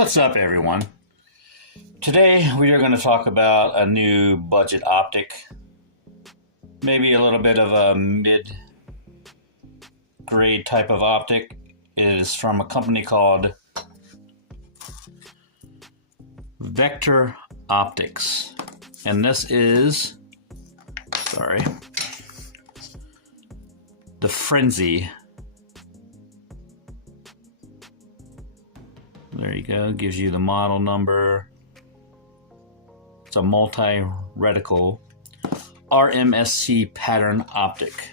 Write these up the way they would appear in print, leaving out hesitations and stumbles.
What's up, everyone? Today we are going to talk about a new budget optic, maybe a little bit of a mid-grade type of optic. It is from a company called Vector Optics, and this is, the Frenzy. There you go, gives you the model number. It's a multi-reticle RMSC pattern optic.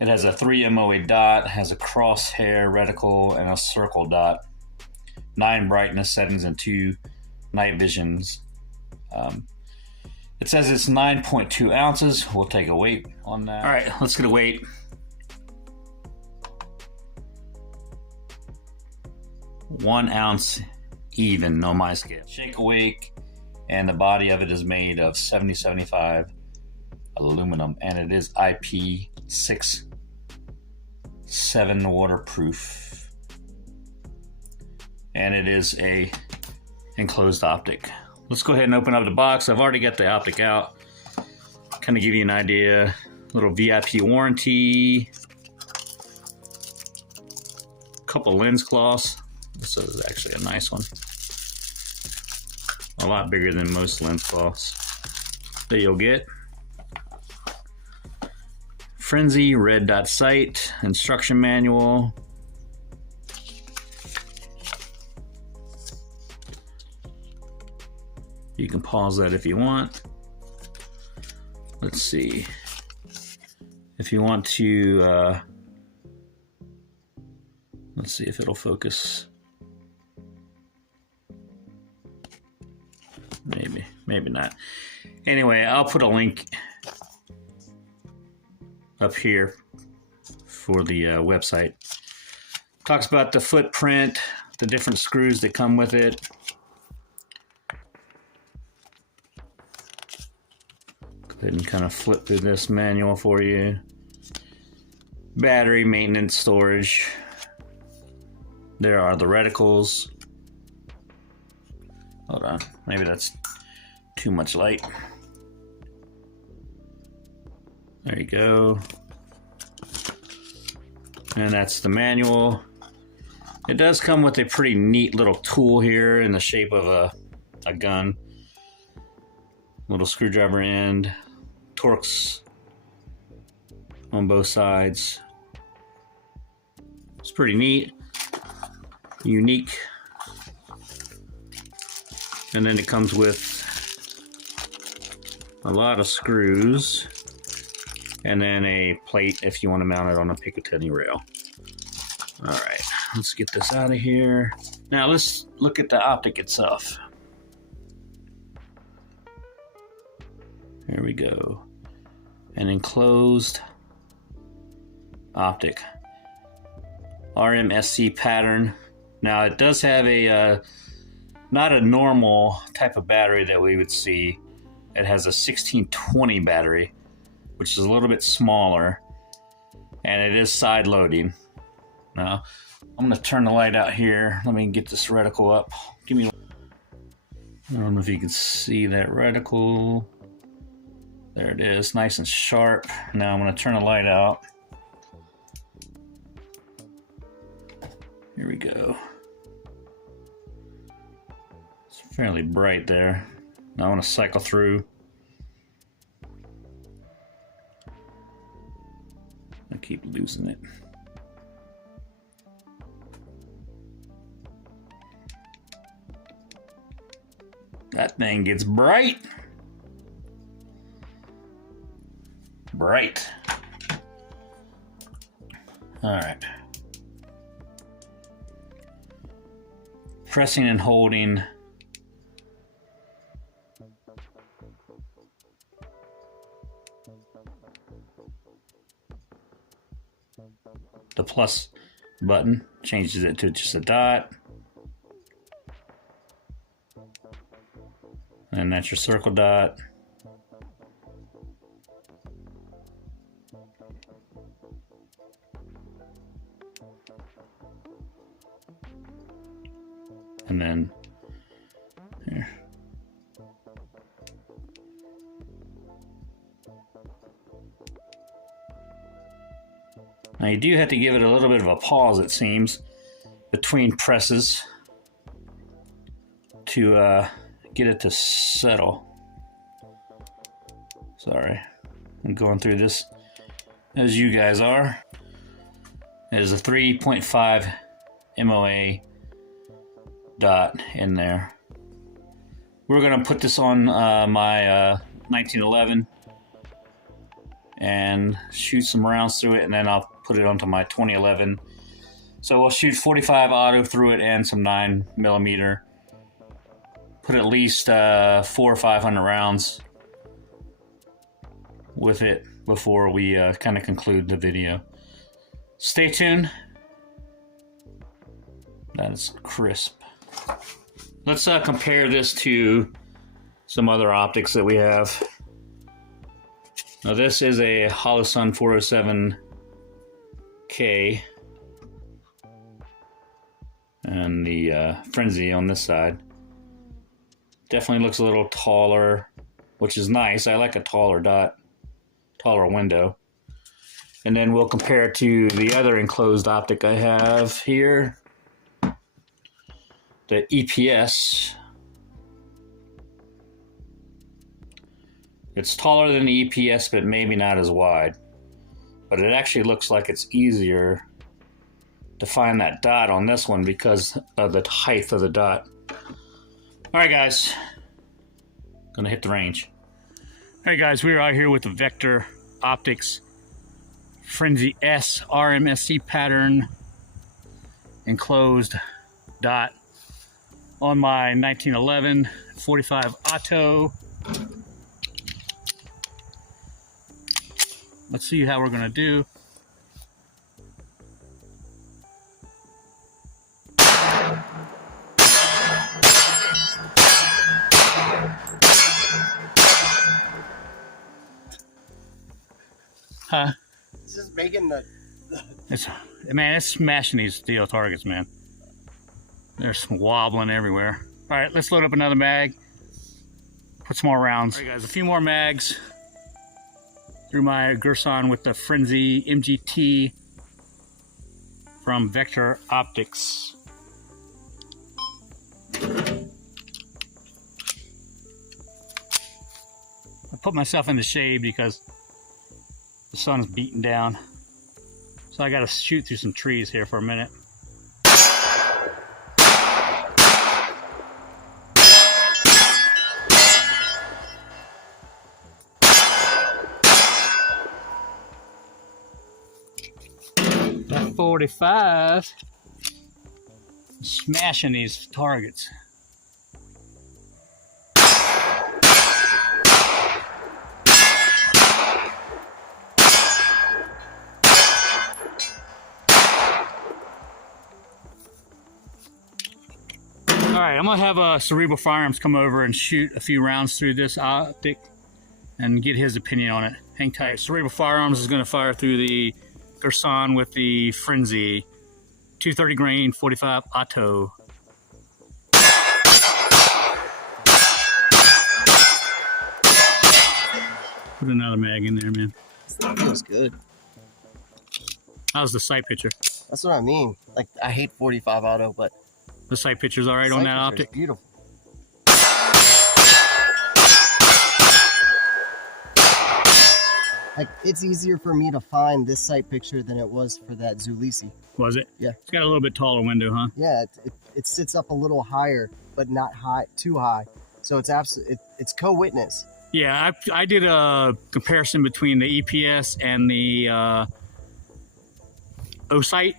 It has a 3 MOA dot, has a crosshair reticle, and a circle dot. 9 brightness settings and 2 night visions. It says it's 9.2 ounces. We'll take a weight on that. All right, let's get a weight. One ounce even, no my scale. Shake awake, and the body of it is made of 7075 aluminum, and it is IP67 waterproof, and it is a enclosed optic. Let's go ahead and open up the box. I've already got the optic out. Kind of give you an idea. Little VIP warranty, couple lens cloths. This is actually a nice one. A lot bigger than most lens cloths that you'll get. Frenzy red dot sight, instruction manual. You can pause that if you want. Let's see. If you want to, let's see if it'll focus. Maybe not. Anyway, I'll put a link up here for the website. Talks about the footprint, the different screws that come with it. Go ahead and kind of flip through this manual for you. Battery, maintenance, storage. There are the reticles. Hold on, maybe that's too much light. There you go. And that's the manual. It does come with a pretty neat little tool here in the shape of a gun. Little screwdriver end, Torx on both sides. It's pretty neat, unique. And then it comes with a lot of screws, and then a plate if you want to mount it on a Picatinny rail. All right, let's get this out of here. Now let's look at the optic itself. Here we go. An enclosed optic. RMSC pattern. Now it does have a not a normal type of battery that we would see. It has a 1620 battery, which is a little bit smaller, and it is side loading. Now, I'm gonna turn the light out here. Let me get this reticle up. I don't know if you can see that reticle. There it is, nice and sharp. Now I'm gonna turn the light out. Here we go. It's fairly bright there. Now I want to cycle through. I keep losing it. That thing gets bright. Bright. All right. Pressing and holding the plus button changes it to just a dot, and that's your circle dot. and then here. Now you do have to give it a little bit of a pause, it seems, between presses to get it to settle. Sorry, I'm going through this as you guys are. It is a 3.5 MOA dot in there. We're going to put this on my 1911 and shoot some rounds through it, and then I'll put it onto my 2011. So we'll shoot 45 auto through it and some 9mm. Put at least 400 or 500 rounds with it before we kind of conclude the video. Stay tuned. That is crisp. Let's compare this to some other optics that we have. Now this is a Holosun 407K, and the Frenzy on this side definitely looks a little taller, which is nice. I like a taller dot, taller window. And then we'll compare it to the other enclosed optic I have here, the EPS. It's taller than the EPS, but maybe not as wide. But it actually looks like it's easier to find that dot on this one because of the height of the dot. All right, guys, gonna hit the range. All right, guys, we're out here with the Vector Optics Frenzy S RMSC pattern enclosed dot on my 1911 45 Auto. Let's see how we're gonna do. Huh? This is making the... Man, it's smashing these steel targets, man. They're wobbling everywhere. All right, let's load up another mag. Put some more rounds. All right, guys, a few more mags through my Girsan with the Frenzy MGT from Vector Optics. I put myself in the shade because the sun's beating down. So I gotta shoot through some trees here for a minute. That 45, smashing these targets. Alright, I'm going to have Cerebral Firearms come over and shoot a few rounds through this optic and get his opinion on it. Hang tight. Cerebral Firearms is going to fire through the Girsan with the Frenzy 230 grain 45 Auto. Put another mag in there, man. That feels good. How's the sight picture? That's what I mean. Like, I hate 45 Auto, but the sight picture's all right on that optic? Beautiful. Like, it's easier for me to find this sight picture than it was for that Zulisi. Was it? Yeah. It's got a little bit taller window, huh? Yeah, it sits up a little higher, but not high, too high. So it's it's co-witness. Yeah, I did a comparison between the EPS and the O-sight,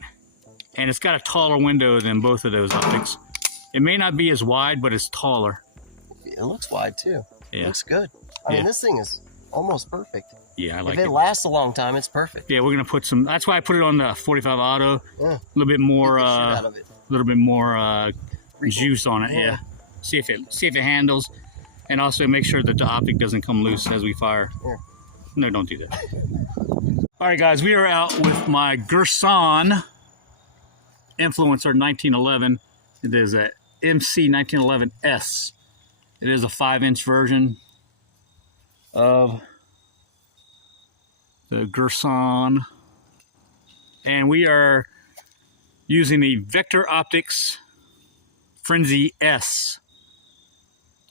and it's got a taller window than both of those optics. It may not be as wide, but it's taller. It looks wide too. Yeah. It looks good. I mean, this thing is almost perfect. Yeah, I like it. If it lasts a long time, it's perfect. Yeah, we're gonna put some. That's why I put it on the 45 Auto. Yeah. A little bit more, juice on it. Yeah. See if it handles, and also make sure that the optic doesn't come loose as we fire. Yeah. No, don't do that. All right, guys, we are out with my Girsan Influencer 1911. It is a 1x17x20. It is a 5-inch version of the Girsan, and we are using the Vector Optics Frenzy S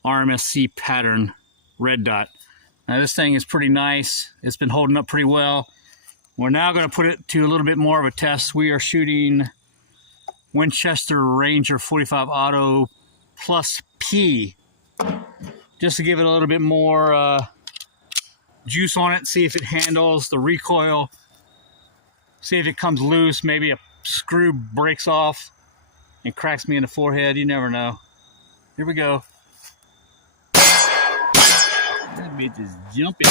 RMSC pattern red dot. Now this thing is pretty nice. It's been holding up pretty well. We're now going to put it to a little bit more of a test. We are shooting Winchester Ranger 45 Auto plus P, just to give it a little bit more juice on it, see if it handles the recoil, see if it comes loose, maybe a screw breaks off and cracks me in the forehead. You never know. Here we go. That bitch is jumping.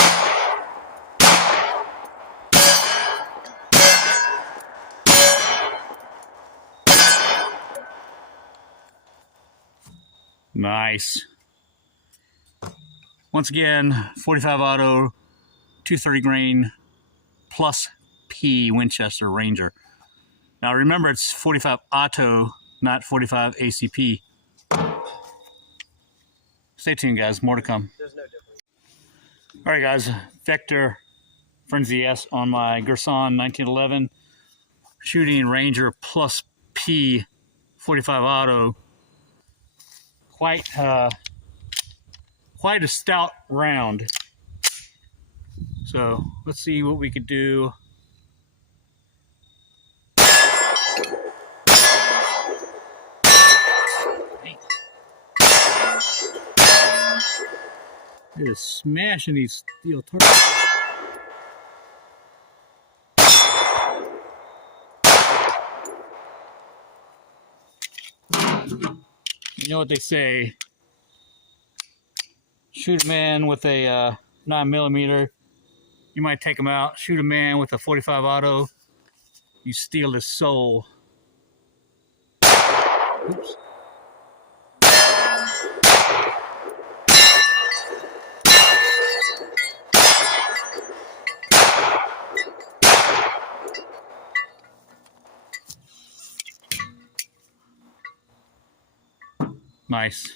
Nice. Once again, 45 Auto, 230 grain plus P Winchester Ranger. Now remember, it's 45 Auto, not 45 ACP. Stay tuned, guys. More to come. There's no difference. All right, guys. Vector Frenzy S on my Girsan 1911. Shooting Ranger plus P 45 Auto. Quite a stout round. So let's see what we could do. It is smashing these steel targets. You know what they say, shoot a man with a 9mm, you might take him out. Shoot a man with a 45 Auto, you steal his soul. Oops. Nice.